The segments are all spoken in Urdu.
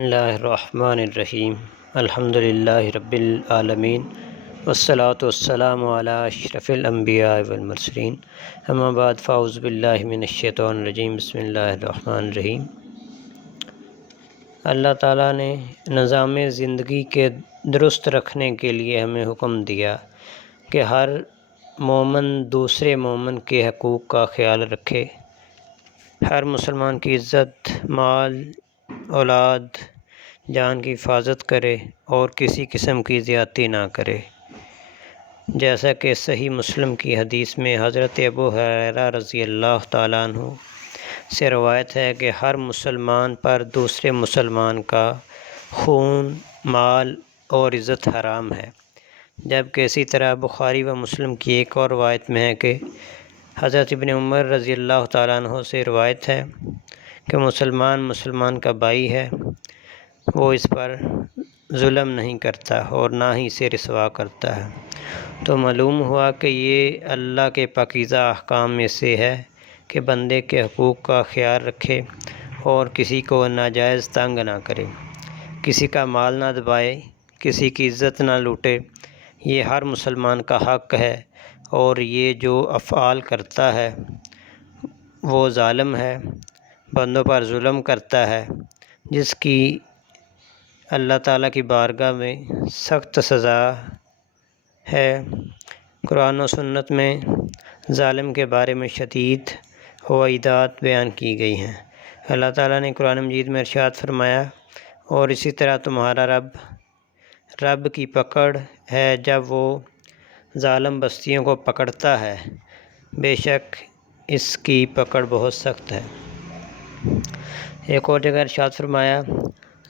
بسم اللہ الرحمن الرحیم الحمد للہ رب العالمین والصلاة والسلام علی اشرف الانبیاء والمرسلین اما بعد فاعوذ باللہ من الشیطان الرجیم بسم اللہ الرحمن الرحیم۔ اللہ تعالیٰ نے نظام زندگی کے درست رکھنے کے لیے ہمیں حکم دیا کہ ہر مومن دوسرے مومن کے حقوق کا خیال رکھے، ہر مسلمان کی عزت، مال، اولاد، جان کی حفاظت کرے اور کسی قسم کی زیادتی نہ کرے، جیسا کہ صحیح مسلم کی حدیث میں حضرت ابو ہریرہ رضی اللہ تعالیٰ عنہ سے روایت ہے کہ ہر مسلمان پر دوسرے مسلمان کا خون، مال اور عزت حرام ہے، جبکہ اسی طرح بخاری و مسلم کی ایک اور روایت میں ہے کہ حضرت ابن عمر رضی اللہ تعالیٰ عنہ سے روایت ہے کہ مسلمان کا بھائی ہے، وہ اس پر ظلم نہیں کرتا اور نہ ہی اسے رسوا کرتا ہے۔ تو معلوم ہوا کہ یہ اللہ کے پاکیزہ احکام میں سے ہے کہ بندے کے حقوق کا خیال رکھے اور کسی کو ناجائز تنگ نہ کرے، کسی کا مال نہ دبائے، کسی کی عزت نہ لوٹے۔ یہ ہر مسلمان کا حق ہے، اور یہ جو افعال کرتا ہے وہ ظالم ہے، بندوں پر ظلم کرتا ہے، جس کی اللہ تعالیٰ کی بارگاہ میں سخت سزا ہے۔ قرآن و سنت میں ظالم کے بارے میں شدید وعیدات بیان کی گئی ہیں۔ اللہ تعالیٰ نے قرآن مجید میں ارشاد فرمایا، اور اسی طرح تمہارا رب کی پکڑ ہے جب وہ ظالم بستیوں کو پکڑتا ہے، بے شک اس کی پکڑ بہت سخت ہے۔ ایک اور جگہ ارشاد فرمایا،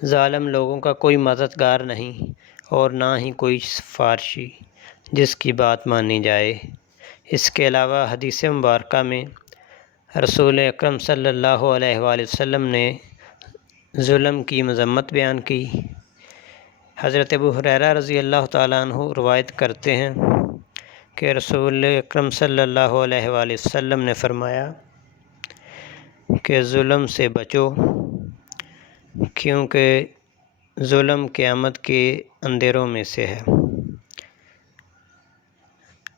ظالم لوگوں کا کوئی مددگار نہیں اور نہ ہی کوئی سفارشی جس کی بات مانی جائے۔ اس کے علاوہ حدیث مبارکہ میں رسول اکرم صلی اللہ علیہ وآلہ وسلم نے ظلم کی مذمت بیان کی۔ حضرت ابو ہریرہ رضی اللہ تعالیٰ عنہ روایت کرتے ہیں کہ رسول اکرم صلی اللہ علیہ وآلہ وسلم نے فرمایا کہ ظلم سے بچو، کیونکہ ظلم قیامت کے اندھیروں میں سے ہے۔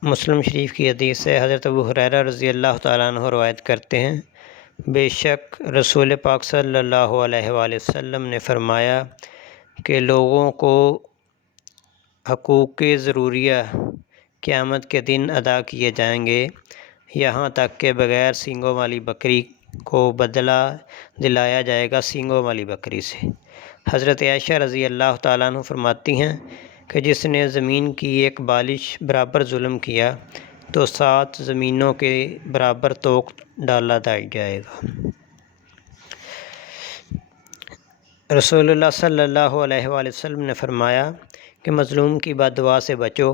مسلم شریف کی حدیث ہے، حضرت ابو ہریرہ رضی اللہ تعالیٰ عنہ روایت کرتے ہیں، بے شک رسول پاک صلی اللہ علیہ وآلہ وسلم نے فرمایا کہ لوگوں کو حقوق ضروریہ قیامت کے دن ادا کیے جائیں گے، یہاں تک کہ بغیر سینگوں والی بکری کو بدلہ دلایا جائے گا سینگوں والی بکری سے۔ حضرت عائشہ رضی اللہ تعالیٰ عنہ فرماتی ہیں کہ جس نے زمین کی ایک بالش برابر ظلم کیا تو 7 زمینوں کے برابر توق ڈالا جائے گا۔ رسول اللہ صلی اللہ علیہ وآلہ وسلم نے فرمایا کہ مظلوم کی بد دعا سے بچو،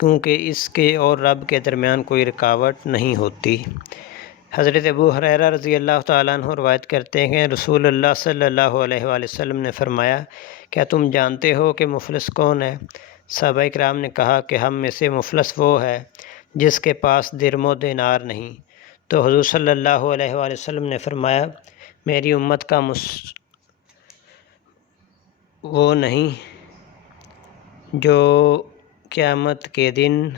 کیونکہ اس کے اور رب کے درمیان کوئی رکاوٹ نہیں ہوتی۔ حضرت ابو ہریرہ رضی اللہ تعالیٰ عنہ روایت کرتے ہیں کہ رسول اللہ صلی اللہ علیہ وآلہ وسلم نے فرمایا، کیا تم جانتے ہو کہ مفلس کون ہے؟ صحابہ کرام نے کہا کہ ہم میں سے مفلس وہ ہے جس کے پاس درم و دینار نہیں۔ تو حضور صلی اللہ علیہ وآلہ وسلم نے فرمایا، میری امت کا وہ نہیں جو قیامت کے دن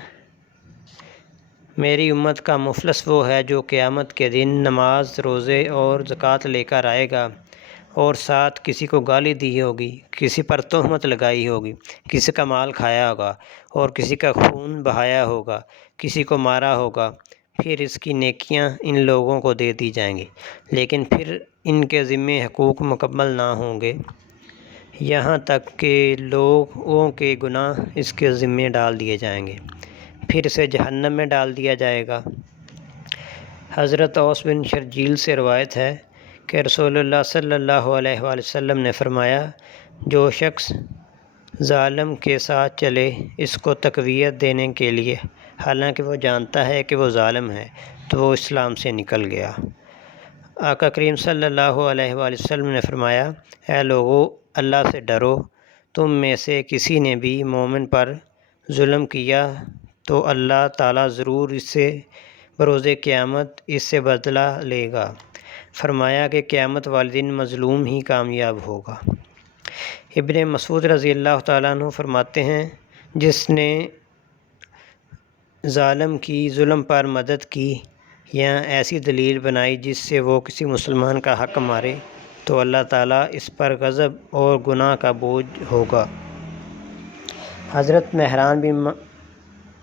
میری امت کا مفلس وہ ہے جو قیامت کے دن نماز، روزے اور زکوٰۃ لے کر آئے گا، اور ساتھ کسی کو گالی دی ہوگی، کسی پر تہمت لگائی ہوگی، کسی کا مال کھایا ہوگا اور کسی کا خون بہایا ہوگا، کسی کو مارا ہوگا، پھر اس کی نیکیاں ان لوگوں کو دے دی جائیں گی، لیکن پھر ان کے ذمے حقوق مکمل نہ ہوں گے، یہاں تک کہ لوگوں کے گناہ اس کے ذمے ڈال دیے جائیں گے، پھر اسے جہنم میں ڈال دیا جائے گا۔ حضرت اوس بن شرجیل سے روایت ہے کہ رسول اللہ صلی اللہ علیہ وآلہ وسلم نے فرمایا، جو شخص ظالم کے ساتھ چلے اس کو تقویت دینے کے لیے، حالانکہ وہ جانتا ہے کہ وہ ظالم ہے، تو وہ اسلام سے نکل گیا۔ آقا کریم صلی اللہ علیہ وآلہ وسلم نے فرمایا، اے لوگو، اللہ سے ڈرو، تم میں سے کسی نے بھی مومن پر ظلم کیا تو اللہ تعالیٰ ضرور اس سے بروز قیامت اس سے بدلہ لے گا۔ فرمایا کہ قیامت والے دن مظلوم ہی کامیاب ہوگا۔ ابن مسعود رضی اللہ تعالیٰ عنہ فرماتے ہیں جس نے ظالم کی ظلم پر مدد کی یا ایسی دلیل بنائی جس سے وہ کسی مسلمان کا حق مارے تو اللہ تعالیٰ اس پر غضب اور گناہ کا بوجھ ہوگا۔ حضرت مہران بن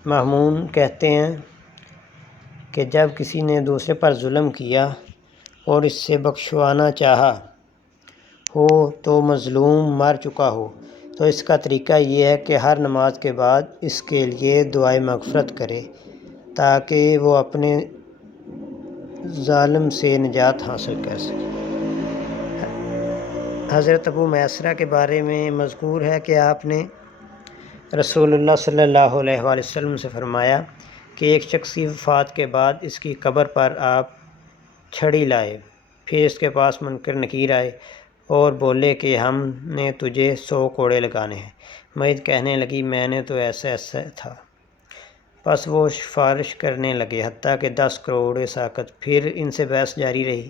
مہمون کہتے ہیں کہ جب کسی نے دوسرے پر ظلم کیا اور اس سے بخشوانا چاہا ہو تو مظلوم مر چکا ہو تو اس کا طریقہ یہ ہے کہ ہر نماز کے بعد اس کے لیے دعائے مغفرت کرے تاکہ وہ اپنے ظالم سے نجات حاصل کر سکے۔ حضرت ابو میسرہ کے بارے میں مذکور ہے کہ آپ نے رسول اللہ صلی اللہ علیہ وآلہ وسلم سے فرمایا کہ ایک شخص کی وفات کے بعد اس کی قبر پر آپ چھڑی لائے، پھر اس کے پاس منکر نکیر آئے اور بولے کہ ہم نے تجھے 100 کوڑے لگانے ہیں۔ میت کہنے لگی میں نے تو ایسا تھا۔ پس وہ سفارش کرنے لگے حتیٰ کہ 10 کوڑے ساکت۔ پھر ان سے بحث جاری رہی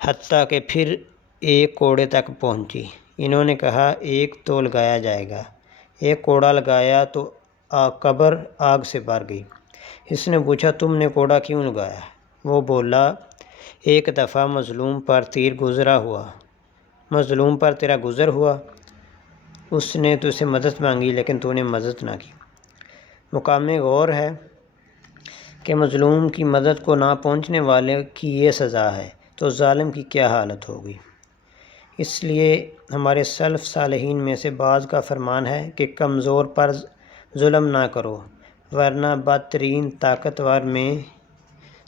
حتیٰ کہ پھر 1 کوڑے تک پہنچی۔ انہوں نے کہا 1 تو لگایا جائے گا۔ 1 کوڑا لگایا تو قبر آگ سے بھر گئی۔ اس نے پوچھا تم نے کوڑا کیوں لگایا؟ وہ بولا ایک دفعہ مظلوم پر تیرا گزر ہوا، اس نے تجھ سے مدد مانگی لیکن تو نے مدد نہ کی۔ مقام غور ہے کہ مظلوم کی مدد کو نہ پہنچنے والے کی یہ سزا ہے تو ظالم کی کیا حالت ہوگی۔ اس لیے ہمارے سلف صالحین میں سے بعض کا فرمان ہے کہ کمزور پر ظلم نہ کرو ورنہ بدترین طاقتور میں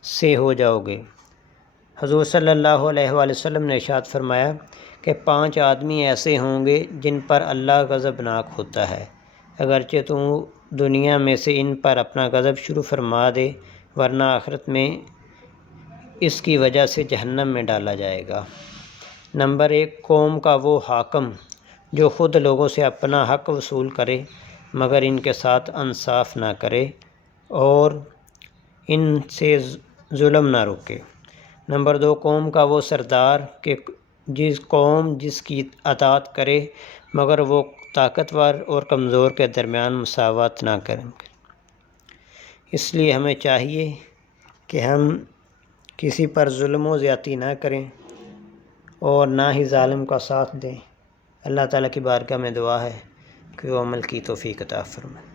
سے ہو جاؤ گے۔ حضور صلی اللہ علیہ وآلہ وسلم نے ارشاد فرمایا کہ 5 آدمی ایسے ہوں گے جن پر اللہ غضبناک ہوتا ہے، اگرچہ تو دنیا میں سے ان پر اپنا غضب شروع فرما دے ورنہ آخرت میں اس کی وجہ سے جہنم میں ڈالا جائے گا۔ نمبر 1 قوم کا وہ حاکم جو خود لوگوں سے اپنا حق وصول کرے مگر ان کے ساتھ انصاف نہ کرے اور ان سے ظلم نہ روکے۔ نمبر 2 قوم کا وہ سردار کہ جس کی اطاعت کرے مگر وہ طاقتور اور کمزور کے درمیان مساوات نہ کریں۔ اس لیے ہمیں چاہیے کہ ہم کسی پر ظلم و زیادتی نہ کریں اور نہ ہی ظالم کا ساتھ دیں۔ اللہ تعالیٰ کی بارگاہ میں دعا ہے کہ وہ عمل کی توفیق عطا فرمائے۔